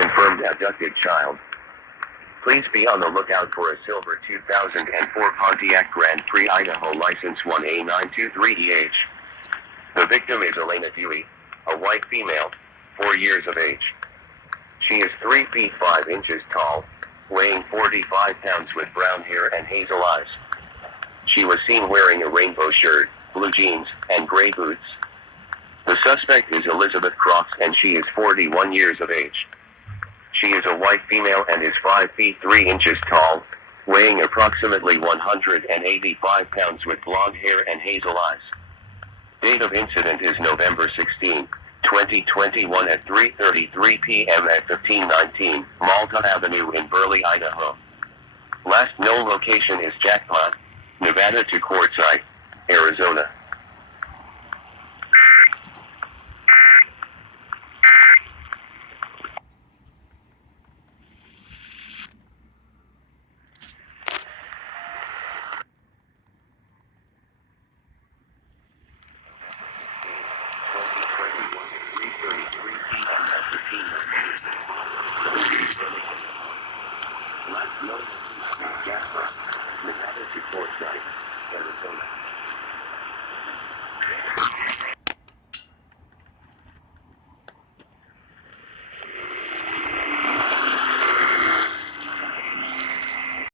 confirmed abducted child. Please be on the lookout for a silver 2004 Pontiac Grand Prix Idaho license 1A923EH. The victim is Elena Dewey, a white female, 4 years of age. She is 3 feet 5 inches tall, weighing 45 pounds with brown hair and hazel eyes. She was seen wearing a rainbow shirt, blue jeans, and gray boots. The suspect is Elizabeth Croft and she is 41 years of age. She is a white female and is 5 feet 3 inches tall, weighing approximately 185 pounds with blonde hair and hazel eyes. Date of incident is November 16, 2021 at 3:33 p.m. at 1519 Malta Avenue in Burley, Idaho. Last known location is Jackpot, Nevada to Quartzsite, Arizona.